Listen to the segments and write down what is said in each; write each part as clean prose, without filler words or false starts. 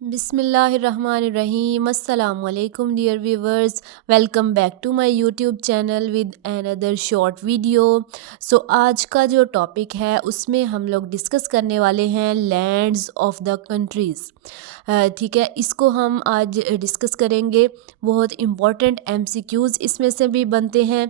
बिस्मिल्लाहिर्रहमानिर्रहीम। अस्सलाम वालेकुम dear viewers, welcome back to my YouTube channel with another short video. आज का जो टॉपिक है उसमें हम लोग डिस्कस करने वाले हैं लैंड्स ऑफ द कंट्रीज़। ठीक है, इसको हम आज डिस्कस करेंगे। बहुत इम्पोर्टेंट एमसीक्यूज़ इसमें से भी बनते हैं,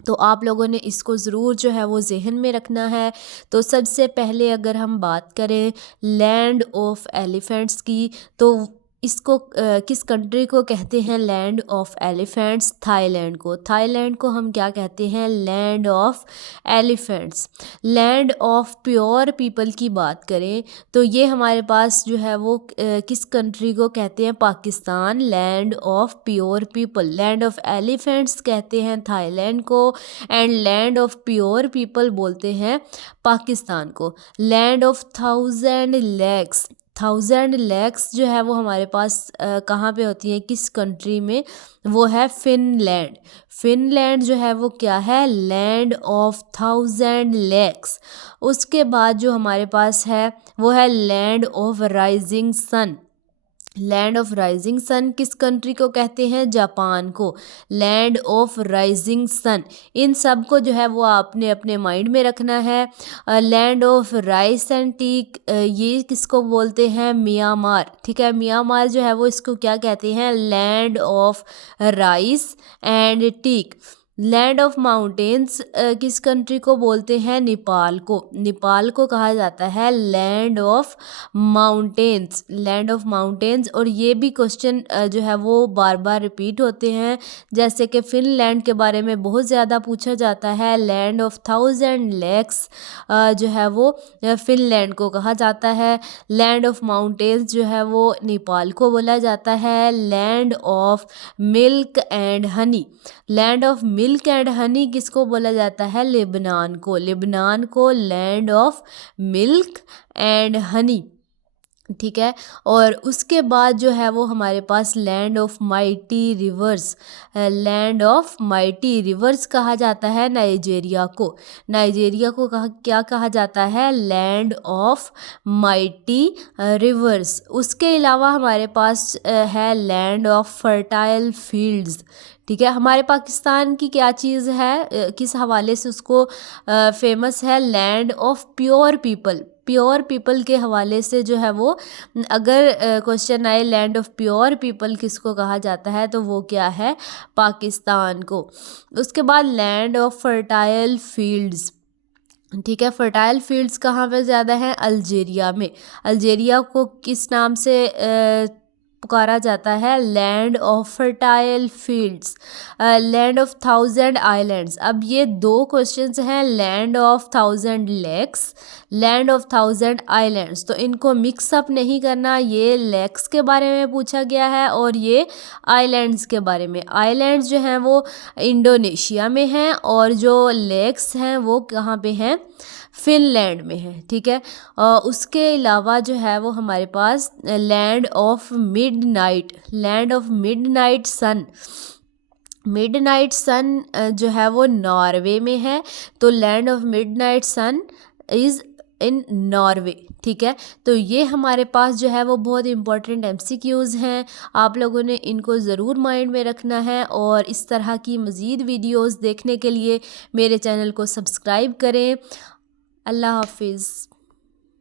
तो आप लोगों ने इसको ज़रूर जो है वो जहन में रखना है। तो सबसे पहले अगर हम बात करें लैंड ऑफ एलिफेंट्स की, तो इसको किस कंट्री को कहते हैं लैंड ऑफ एलिफेंट्स? थाईलैंड को। थाईलैंड को हम क्या कहते हैं? Land of elephants. Land of pure people की बात करें तो ये हमारे पास जो है वो किस कंट्री को कहते हैं? Pakistan. Land of pure people. Land of elephants कहते हैं थाईलैंड को, and land of pure people बोलते हैं पाकिस्तान को। Land of thousand lakes. Thousand lakes जो है वो हमारे पास कहाँ पे होती है, किस कंट्री में? वो है फिनलैंड। फिनलैंड जो है वो क्या है? Land of thousand lakes. उसके बाद जो हमारे पास है वो है land of rising sun. Land of rising sun किस कंट्री को कहते हैं? जापान को। Land of rising sun. इन सब को जो है वो आपने अपने माइंड में रखना है। Land of rice and teak, ये किसको बोलते हैं? म्यांमार। ठीक है, म्यांमार जो है वो इसको क्या कहते हैं? Land of rice and teak. Land of mountains किस कंट्री को बोलते हैं? नेपाल को। नेपाल को कहा जाता है land of mountains. Land of mountains. और ये भी क्वेश्चन जो है वो बार बार रिपीट होते हैं, जैसे कि फिनलैंड के बारे में बहुत ज़्यादा पूछा जाता है। लैंड ऑफ थाउजेंड लेक्स जो है वो फिनलैंड को कहा जाता है। लैंड ऑफ माउंटेन्स जो है वो नेपाल को बोला जाता है। Land of milk and honey. Land of milk and honey किसको बोला जाता है? लेबनान को। लेबनान को land of milk and honey. ठीक है, और उसके बाद जो है वो हमारे पास land of mighty rivers. Land of mighty rivers कहा जाता है नाइजेरिया को। नाइजेरिया को क्या कहा जाता है? Land of mighty reverse. उसके अलावा हमारे पास है लैंड ऑफ फर्टाइल फील्ड्स। ठीक है, हमारे पाकिस्तान की क्या चीज़ है, किस हवाले से उसको फेमस है? Land of pure people. Pure people के हवाले से जो है वो अगर क्वेश्चन आए लैंड ऑफ प्योर पीपल किसको कहा जाता है, तो वो क्या है? पाकिस्तान को। उसके बाद लैंड ऑफ फर्टाइल फील्ड्स। ठीक है, फर्टाइल फील्ड्स कहाँ पे ज़्यादा हैं? अल्जीरिया में। अल्जीरिया को किस नाम से पुकारा जाता है? Land of fertile fields. Land of thousand islands. अब ये दो क्वेश्चंस हैं, land of thousand lakes, land of thousand islands. तो इनको मिक्स अप नहीं करना, ये लेक्स के बारे में पूछा गया है और ये आइलैंड्स के बारे में। आइलैंड्स जो हैं वो इंडोनेशिया में हैं और जो लेक्स हैं वो कहाँ पे हैं? फिनलैंड में है। ठीक है, उसके अलावा जो है वो हमारे पास land of midnight. Land of midnight sun. Midnight sun जो है वो नॉर्वे में है, तो land of midnight sun is in Norway. ठीक है, तो ये हमारे पास जो है वो बहुत इंपॉर्टेंट एमसीक्यूज़ हैं, आप लोगों ने इनको ज़रूर माइंड में रखना है। और इस तरह की मज़ीद वीडियोस देखने के लिए मेरे चैनल को सब्सक्राइब करें। अल्लाह हाफिज़।